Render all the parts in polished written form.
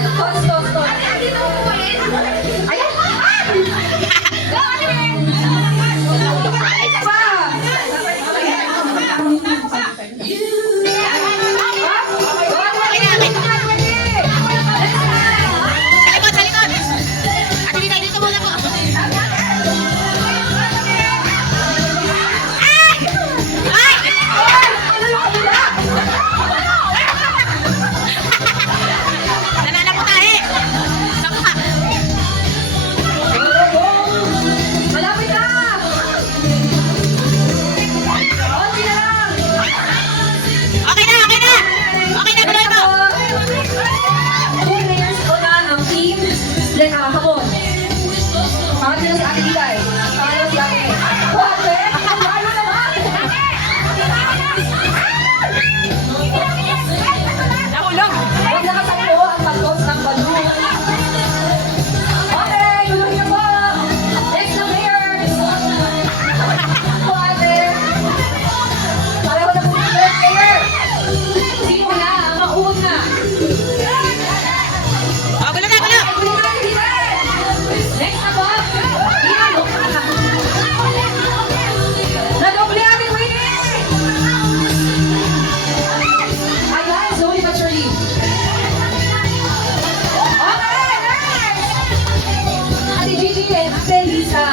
Ayan. Toast, toast, toast. Ayan. Go, Adeline. Pa. Sa likod! Ate Lina, dito muna po. Ay! Ay! Nanala po tayo. Nakuha. Malapit na! Konti na lang! Okay na, okay na! Okay na, tuloy mo! Two players ko na ang team. Hamon. Pangatlo na si Ate Dilay. Pangatlo si Ate. Ate! Ano naman? Nahulog! Huwag nakasampo ang pag-toss ng balloon. Okay, tuloy na po. Next na players. Ako, Ate. Pareho na po yung third player. Sino na ang mauna? Oh, gulo na, gulo! Next na po. Iyan. Nadoble ating winning. Ayan, slowly but surely. Okay, next. Ate Gigi and Ate Lisa.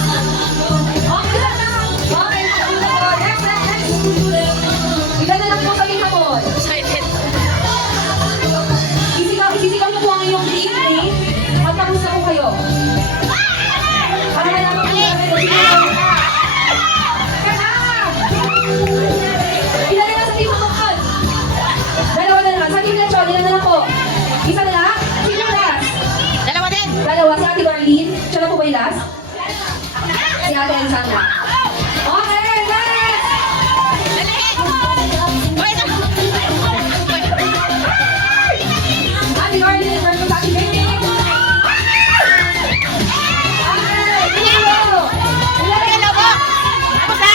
Okay na lang. Okay, next, next. Ilan na lang po sa hamon. Excited. Isisigaw niyo po ang iyong teammate. Magpapos na po kayo. Para malaman po namin kung sino ang ilan na lang sa team hamon? Dalawa na lang. Sa team Lechon, ilan na lang po? Isa na lang? Sino last? Dalawa din! Dalawa. Si Ate Darlene. Siya na po ba yung last? Si Ate Alexandra. Okay, next! Dalahin! Uy, ito! Ate Darlene versus Ate Baby. Okay, go! Ilan na Hello po! Tapos na!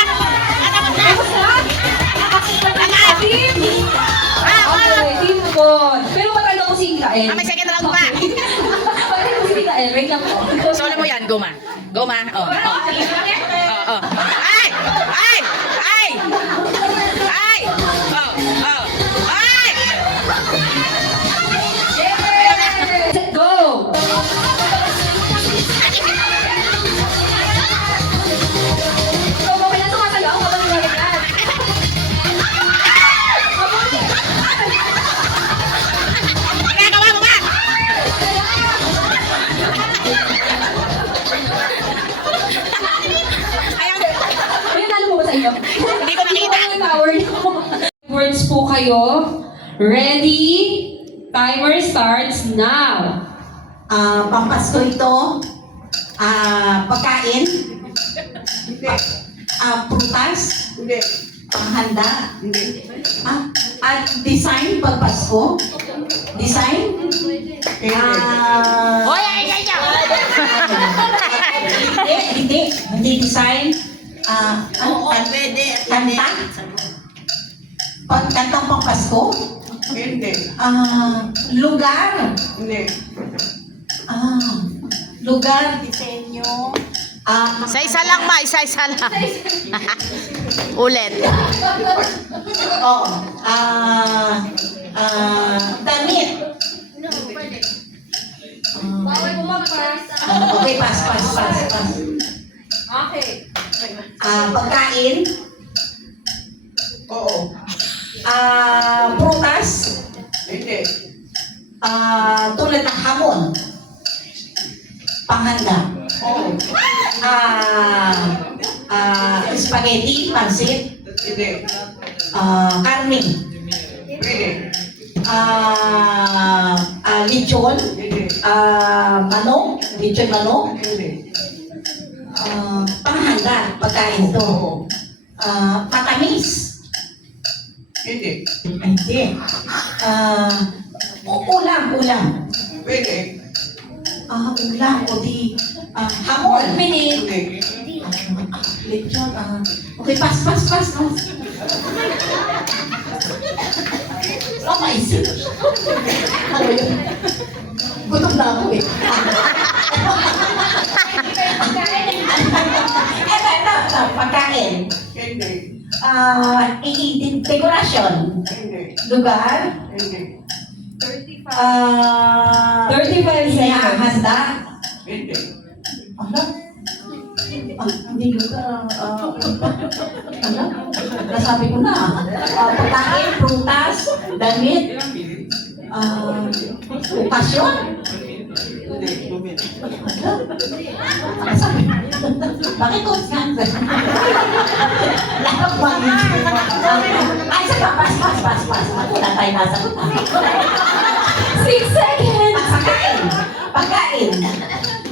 Tapos na! Tapos na? Team! Ah, Okay, team po. Pero patay na po si Ikael. may second round pa! Patay na po si Ikael. Wait lang po. Solo mo yan, goma. Goma. Oh, oh. Oh, oh. Ay! Ay! Ay! Ay! Oh, oh. Ay! Let's go! Ikaw ba kailan sumasalaw? Kapag nagagad. Ginagawa mo ba? Ayaw. May nalo mo ba sa inyo? Hindi ko nakita. Yung power niyo. Words po kayo. Ready? Timer starts now. Pampasko ito. Pagkain. Prutas. Panghanda. Design pag Pasko. Design. Hoy, ay, ay, ay. Hindi design. Pwede. Kanta. Kantang pang Pasko. Hindi. Lugar. Hindi. Lugar. Disenyo. Isa-isa lang ma, isa-isa lang. Ulit. Oo. Damit. Bawal mo magpas. Okay, pass. Okay. Pagkain. Oo. Prutas. Hindi. Tulad ng hamon. Panghanda. Oo. Spaghetti, pansit, Hindi. karne, Pwede. lechon, Hindi. manok, lechon manok, Hindi. panghanda, pagkain to. Oo. Matamis. Hindi. Ay, hindi. Ulam. Pwede. Ulam o di hamon. Hindi. Lechon. Okay, pass. Spicy. Ano yun? Gutom na ako eh. Ito, pagkain. Hindi. Dekorasyon. Hindi. Lugar. Hindi. 35 Kaya handa. Hindi. Ano? Hindi lugar. Nasabi ko na. Pagkain, prutas, damit, okasyon. Hindi. Bumili. Bakit ko siyempre? Lahat ba yun? Ay, saka, pas. Wala tayo nasagot. 6 seconds! Pagkain.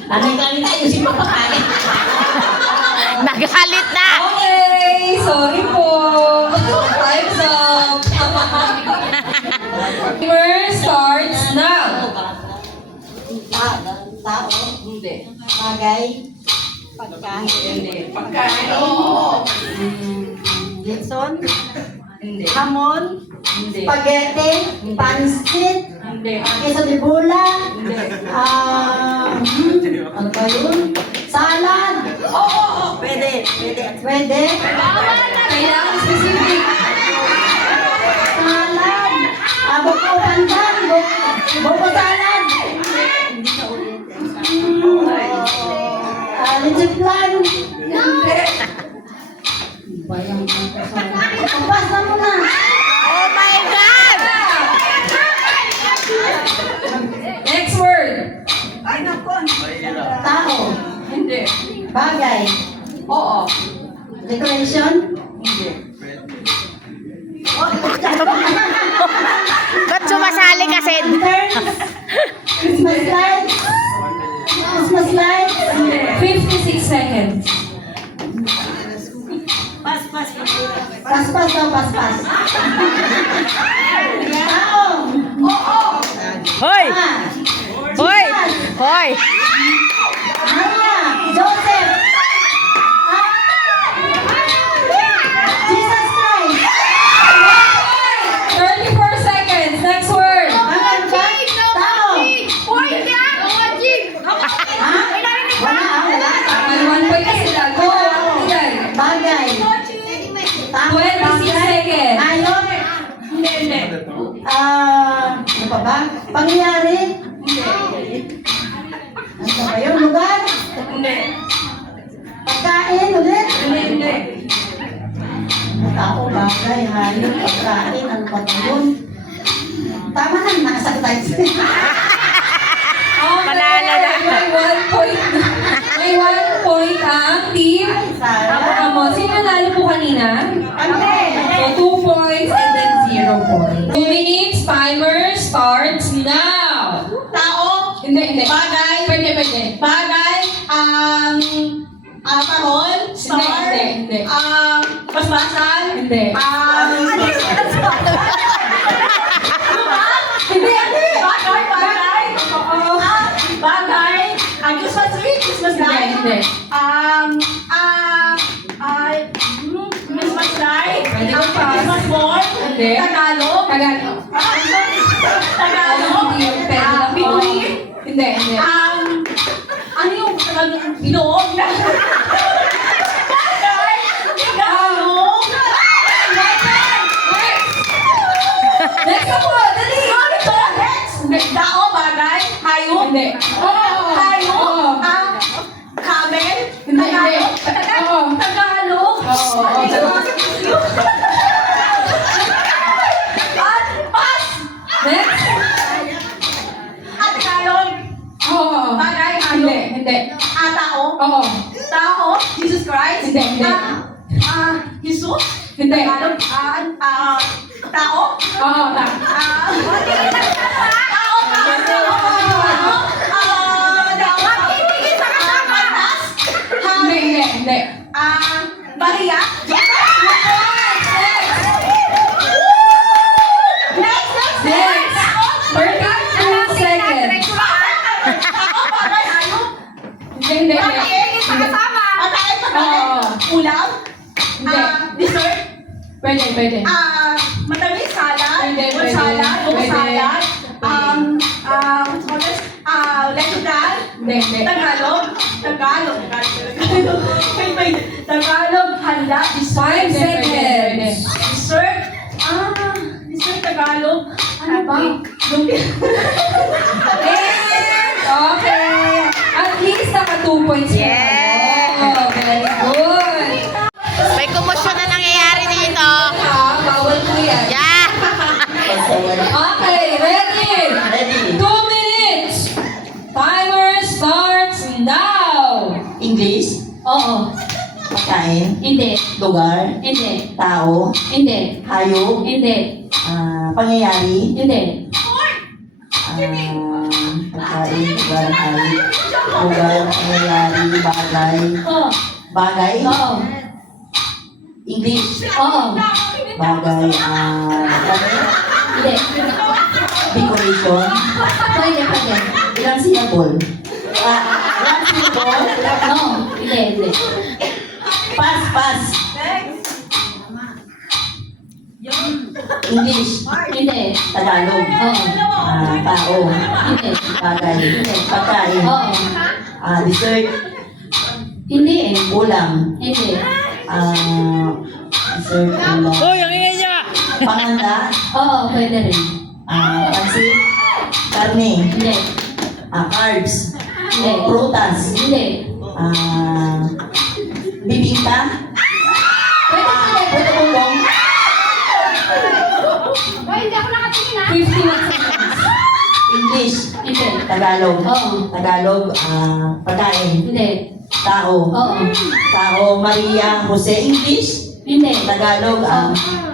Nanay Clarita, ayusin mo pagkain. Nagalit na! Okay, sorry po. Time's up. Timer starts now. Tao. Hindi. Bagay. Pagkain. Hindi. Pagkain. Oo. Litson. Hindi. Hamon. Hindi. Spaghetti. Pansit. Hindi. Queso de bola. Hindi. Ano ba yun? Salad. Oo. Pwede. Kailangan specific. Salad. Buko pandan. Buko salad. Legit plan. Bayang Pagpas na mo na. Oh my God! Next word. Tao. Hindi. Bagay. Oo. Decoration. Hindi. Ba't sumasali ka, Sid? Lanterns. Christmas lights. 56 seconds. Paspas daw, paspas. Tao. Hoy! Ah. Hoy! Hoy! Maria. Joseph. Jesus Christ. 34 seconds. Next word. Tao. Wala. May 1 point na sila. Go. Ilan? Bagay. Tao. 26 seconds. Ayot. Hindi. Ano pa ba? Pangyayari. Ano pa ba yun? Lugar. Hindi. Pagkain ulit. Hindi. Tao, bagay, hayop, pagkain, ano pa ba yun? Tama na, nakasagot tayo. Panalo na. May 1 point ang team. Ako. Sino nanalo po kanina? So 2 points and then 0 points. 2 minutes. Timer starts now. Tao, Hindi. bagay, Pwede. bagay, kahon, star, Hindi. basbasan, Hindi. bagay, Christmas tree, Christmas light, Hindi. Christmas light, Pwede ko pa. Christmas ball, Hindi. Tagalog, Tagalog. Tagalog, Pinoy, Hindi. ano yung Tagalog? Bilog? Bagay, Tagalog, Next ako. Dali. Tao, bagay, hayop, Hindi. hayop, kabel, Hindi. Tagalog, Oo. Tagalog, At pas, Next. at Tagalog, Oo. bagay, Hindi. hayop, Hindi. tao, Oo. tao, Jesus Christ, Hindi. Jesus, Hindi. Tagalog, tao, Oo. Hindi. Maria. Next. Next. 32 seconds. Hindi. Ulam. Hindi. Dessert. Pwede. Matamis, salad. Pwede. Salad. Hindi. Tagalog. Tagalog, handa, 5 seconds. dessert. Dessert Tagalog. Ano ba? Okay. At least naka 2 points. Yes. Oh, very good. May komosyon na nangyayari dito. Bawal po yan. Yeah. Okay, ready? Ready. 2 minutes. Timer starts now. English, Oo. pagkain, Hindi. lugar, Hindi. tao, Hindi. hayop, Hindi. pangyayari, Hindi. pagkain, lugar, hayop, lugar, pangyayari, bagay, Oo. bagay, Oo. English, Oo. bagay, Hindi. decoration, Pwede, pwede. ilang syllable, ilang syllable, No. Hindi, hindi. pass, English, Hindi. Tagalog, Oo. tao, Hindi. bagay, pagkain, Oo. dessert, Hindi eh. ulam, Hindi. dessert, ulam, ang ingay niya. panganda, Oo, pwede rin. pansit, karne, Hindi. carbs, Hindi. prutas, Hindi. bibingka, Pwede, pwede. puto bumbong, 51 seconds. English, Hindi. Tagalog, Oo. Tagalog, pagkain, Hindi. tao, Oo. tao, Maria, Jose, English, Hindi. Tagalog,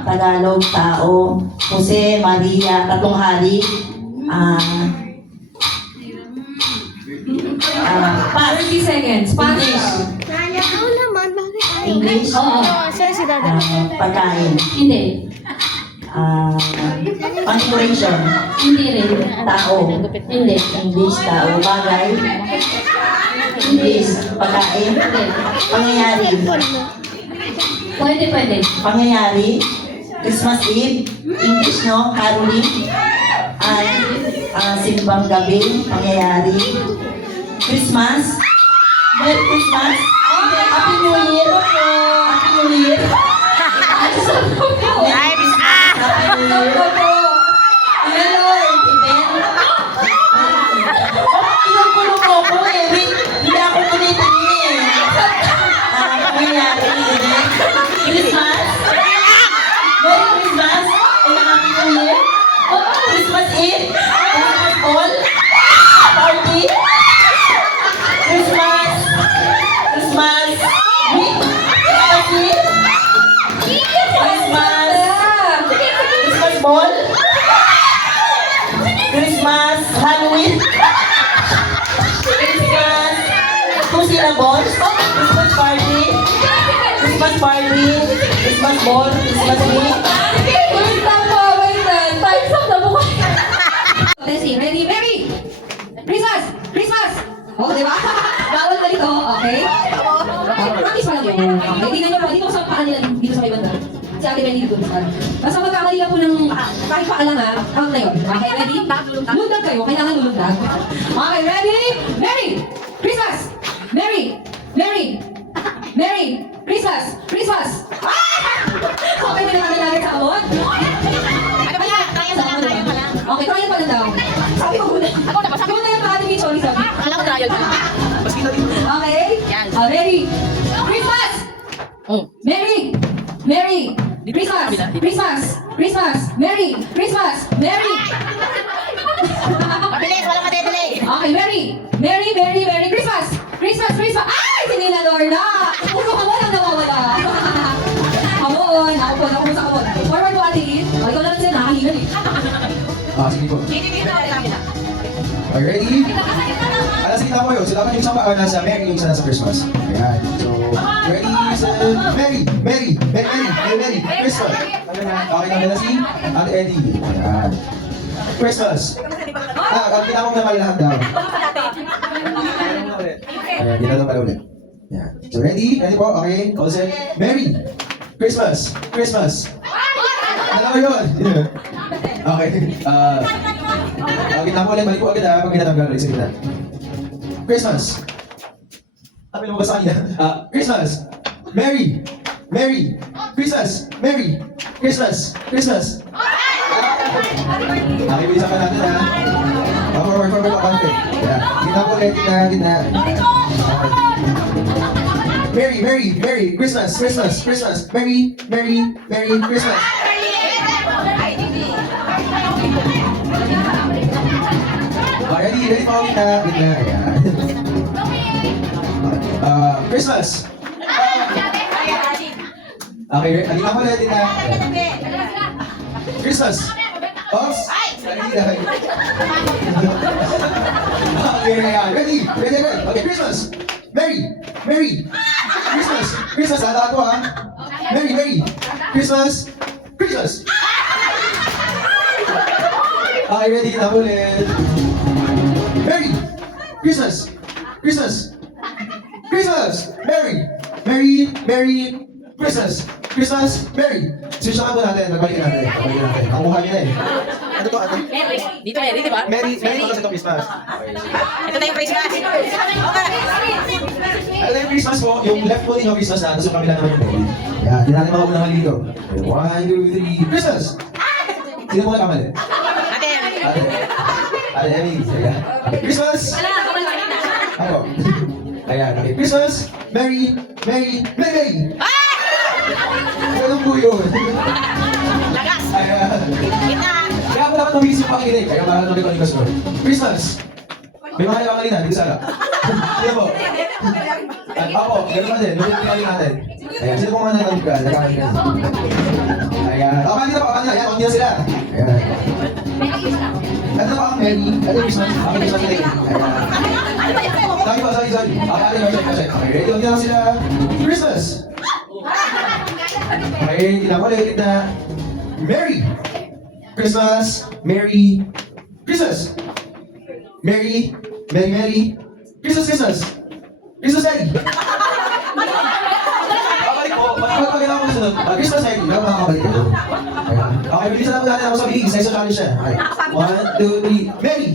Tagalog, tao, Jose, Maria, tatlong hari, pass, 30 seconds. Pass. English, Oo. pagkain, Hindi. pang-decoration, Hindi rin. tao, Hindi. English, tao, bagay, English, pagkain, pangyayari, Pwede, pwede. pangyayari, Christmas Eve, English, no, caroling, simbang gabi, pangyayari, Christmas, Merry Christmas, Happy New Year, Happy New Year, Times up. Happy New Year, Hello, event, kinukulo mo ko eh, wait, hindi ako tumitingin eh, pangyayari, event, Christmas, Merry Christmas, and Happy New Year, Christmas Eve, Christmas Ball, Party, Christmas Week, Christmas Week, Christmas Ball, Christmas Halloween, Christmas 2 syllables, Christmas Party, Christmas Ball, Christmas Week, Wait lang po, wait lang. Time's up na po. Let's see. Ready? Mary! Christmas! Christmas! Oh, di ba? Bawal ba dito? Okay? Practice pa lang yun. Okay, tingnan nyo po. Dito sa paa nila, dito sa may banda. Si Ate Benny dito. Basta magkamali lang po ng kahit paa lang ha. Count na yun. Okay, ready? Lundag kayo. Kailangan lulundag. Okay, ready? Mary! Christmas! Mary! Mary! Mary! Christmas! Christmas! Okay, may nakakilagay sa amon? Okay, trial pa lang daw. Sabi ko muna. Sabi ko na yung Ate Mitch, sorry, sabi. Okay? Yan. Ready? Christmas! Oh. Mary! Mary! Christmas! Christmas! Christmas! Mary! Christmas! Mary! Mabilis, walang madedelay. Okay, Mary! Mary! Mary! Mary! Christmas! Christmas! Christmas! Ay! Sinila Lorna! Puro ka mo lang nawawala. Kamon! Ako po, ako sa kamon. Forward po, Ate Lynn. O, ikaw na lang sila, nakahilan eh. Sige po. Okay, ready? Alas kita po yun. So, dapat yung isang nasa Merry, yung isa nasa Christmas. Ayan. So, ready, set, Merry, Christmas. Okay, na si Ate Eddie. Ayan. Christmas. Kita ko naman lahat daw. Ayan, ginagawa pala ulit. Ayan. So, ready? Ready po? Okay. All set. Merry, Christmas. Dalawa yun. Okay. Kita po ulit. Balik po agad ha. Pag minatanggal ulit sa kita. Christmas. Sabi mo ba sa kanya? Christmas. Merry. Merry. Christmas. Merry. Christmas. Christmas. Okay, bilisan ka natin ha. For kapante. Kita po ulit, kita. Merry, Merry, Merry. Christmas, Christmas, Christmas. Merry, Merry, Merry Christmas. Ready po kita. Ayan. Christmas. Okay, halika mo ulit, kita. Christmas. Oops. Okay, ayan. Ready. Okay, Christmas. Merry. Merry. Christmas. Christmas. Hata ko ha. Merry. Merry. Christmas. Christmas. Okay, ready na ulit. Merry. Christmas. Christmas. Christmas. Merry. Merry. Merry. Christmas. Christmas. Merry. Switch po natin. Nagbalikin natin. Nakuha niyo na eh. Ano to? Ano? Dito, Mary, di ba? Merry kasi itong Christmas. Ito na yung Christmas. Okay. Ito yung Christmas po, yung left po ninyo Christmas na, tapos yung kabila naman yung Merry. Yan, hindi natin mga unang mali dito. 1, 2, 3, Christmas! Sino po nakamali? Ate. Ate Emily. Ayan. Okay, Christmas! Ako. Ayan, okay. Christmas! Merry! Merry! Merry! Ganun po yun. Lagas. Ayan. Kita. Kaya ako dapat mabilis yung pakikinig. Kaya parang nabig ko yung kasunod. Christmas! May mga nakakamali na, hindi sana. Sino po? Ako, gano'n pa din. Nung pinali natin. Ayan, sino po mga nakakamali ka? Ayan. Ayan, konti na sila. Ayan. Ano pa ang Merry? Ano yung Christmas? Ako Christmas na rin. Ayan. Sorry. Okay, ready, konti na sila. Christmas! Okay, tinapalik na. Merry! Christmas! Merry! Christmas! Merry! Merry, Merry! Christmas! Christmas Merry! Babalik po. Pagkakagalaw ko sunod. Christmas Merry. Wala makakabalik ko. Okay, bilisan na po natin ako sa bigig. Isa challenge siya. Okay. 1, 2, 3. Merry!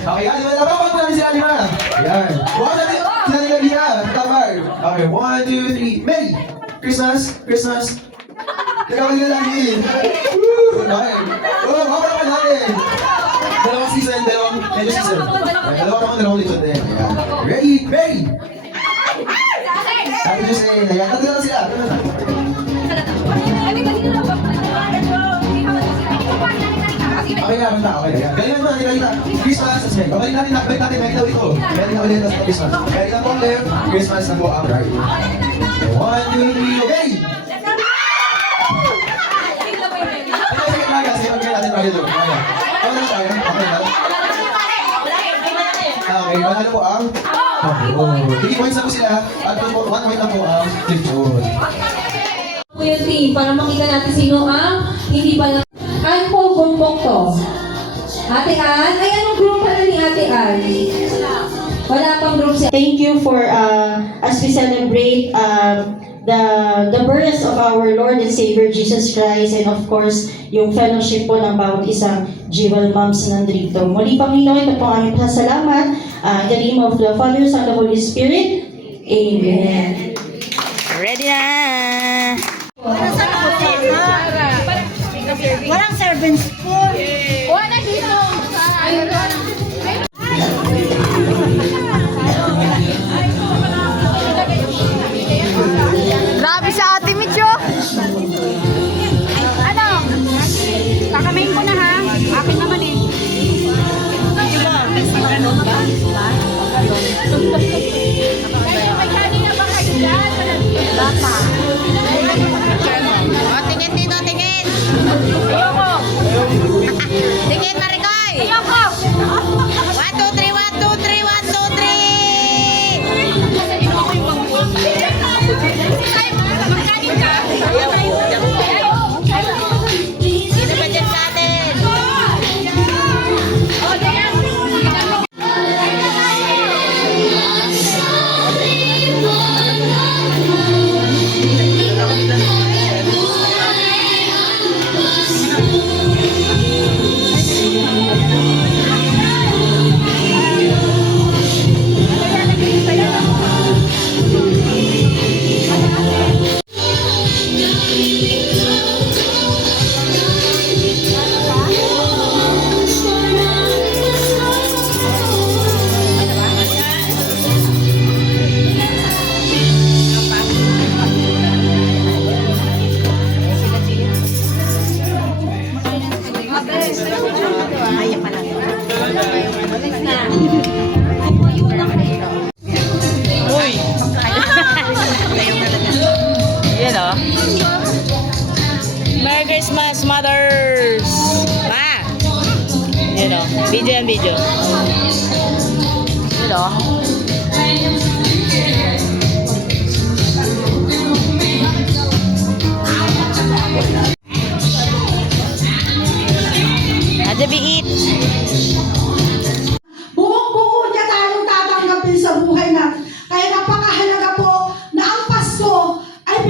Okay, ano ba? Napapag mo namin si Alima. Ayan. Sila nila Lina. Tamar. Okay, 1, 2, 3. Merry! Christmas! Nagkakali na lang yun. Woo! Okay. Kapalapan natin. Dalawang season, medyo season. Dalawang lechon din. Ayan. Ready? Happy Tuesday. Ayan, tatlo na sila. Okay na, banta. Okay. Ayan. Galingan mo, halika. Christmas, as Merry. Balik natin, Merry daw ito. Merry na ulit, as Christmas. Merry na po ang left, Christmas na po ang right. 1, 2, 3, okay! Okay, manalo po ang 3 points na po sila at 1 point na po ang lechon. Po yung team para makita natin sino ang hindi pala. Ano po bumbok to? Ate Ann? Ay, anong group pala ni Ate Ann? Wala pang group siya. Thank you for as we celebrate the birth of our Lord and Savior Jesus Christ, and of course yung fellowship po ng bawat isang Jewel Moms nandito. Muli Panginoon, ito po ang aming pasalamat. In the name of the Father, Son, and the Holy Spirit. Amen. Ready na. Walang servants po. Wala dito. Grabe sa ate Mityo. Ano? Kakamain ko na ha. Akin naman eh. Kayo may kanina ba kayo? Video yan, video. Yun o. Ate Biit. Buong-buo niya tayong tatanggapin sa buhay natin. Kaya napakahalaga po na ang Pasko ay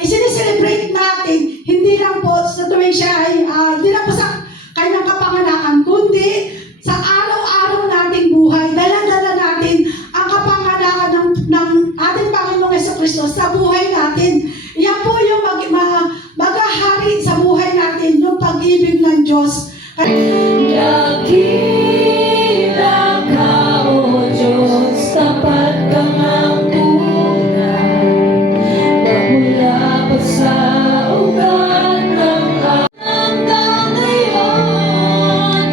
isineselebrate natin, hindi lang po sa tuwing siya ay, hindi lang po sa kanyang kapanganakan, kundi sa araw-araw nating buhay. Dala-dala natin ang kapanganakan ng ating Panginoong Jesucristo sa buhay natin. Yan po yung maghahari sa buhay natin, yung pag-ibig ng Diyos. Dakila ka, O Diyos, tapat kang ang tunay. Magmula pa sa ugat ng hanggang ngayon.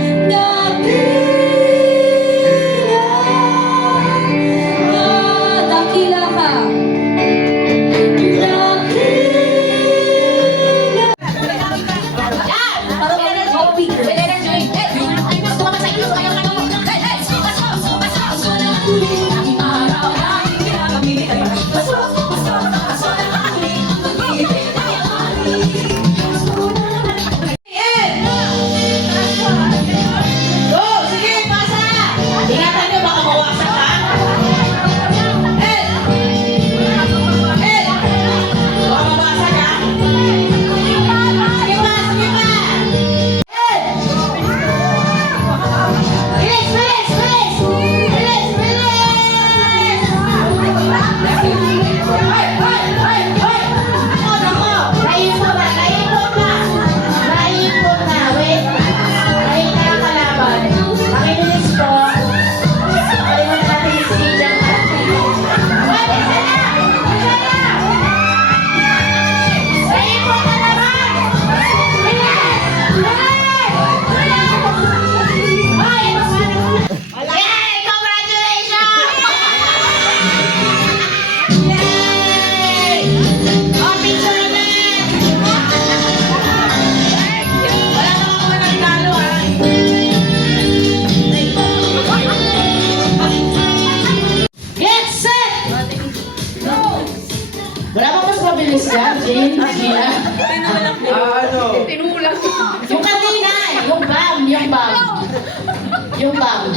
Dakila ka. Wala pa mas mabilis dyan, Jane. Gina. Ano? Yung kanina, yung bang. Yung bang.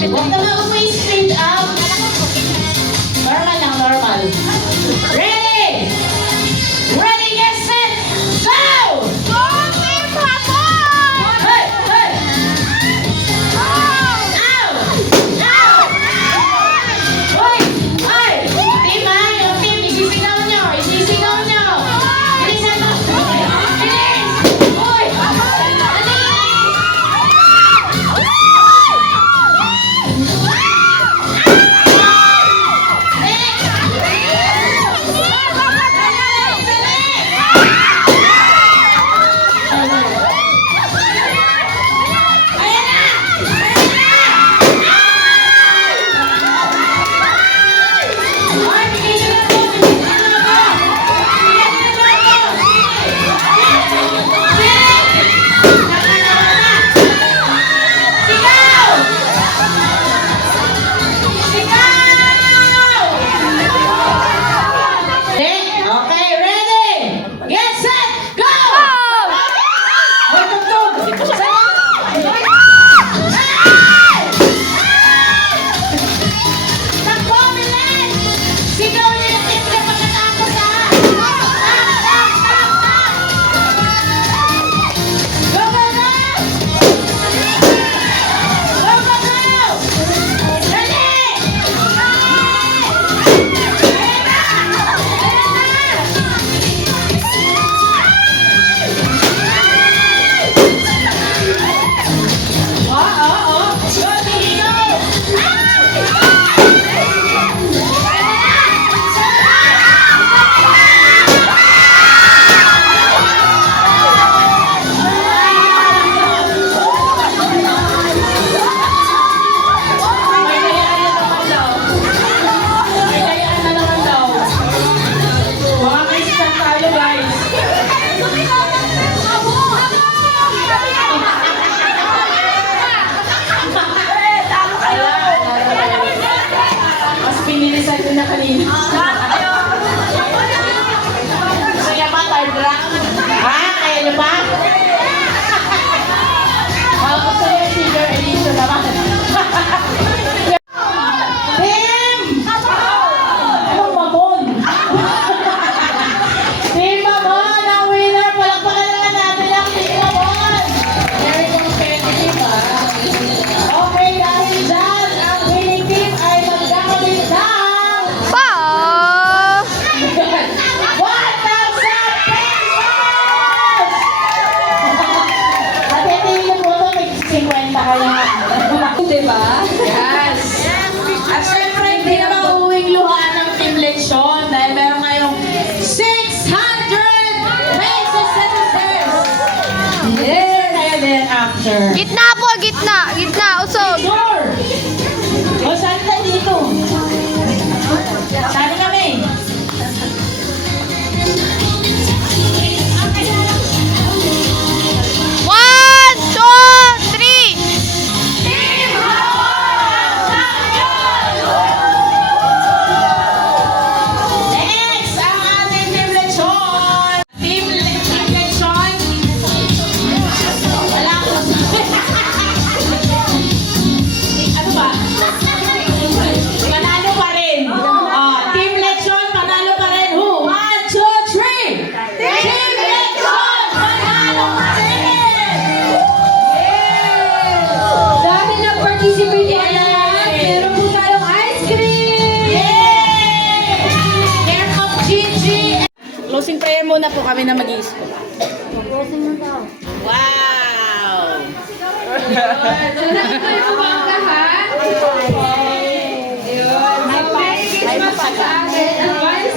Huwag naman umu-straight out. Normal lang, normal. Ready? Ready, get set, go! Hey, hey! Ow! Ow! Hoy! Hoy! Team ha, yung team, isisigaw nyo! Bilisan mo! Bilis! Hoy! Dali! kanina. Gusto niya pa, third round? Ha? Kaya niyo pa? Gusto niya senior edition naman. Team! Anong mamon? Team Mamon, ang winner! Palakpakan naman natin ang Team Mamon! Very competitive, Okay, dahil dyan, ang winning team ay magkakabit ng Pa! 1,000 pesos! Natitili po ito, may 50 kaya. Diba? Yes! At syempre, hindi na mauuwing luha ng Team Lechon dahil meron kayong 600 pesos na deserves! Yes! Kaya din after. Gitna po, gitna. Gitna, usog. Sure! O, saan tayo dito? Saan kami? One, two, three. Next, ang ating Team Lechon! Team Lechon! Wala ko. Ano ba? Panalo pa rin. Team Lechon, panalo pa rin. Who? 1, 2, 3! Team Lechon! Panalo pa rin! Dahil nag-participate yung lahat, meron po tayong ice cream! Yay! Care of Gigi! Closing prayer muna po kami na mag-i-school. Wow! So, nakituloy po ba ang lahat? Ayun. Merry Christmas po sa atin. Advance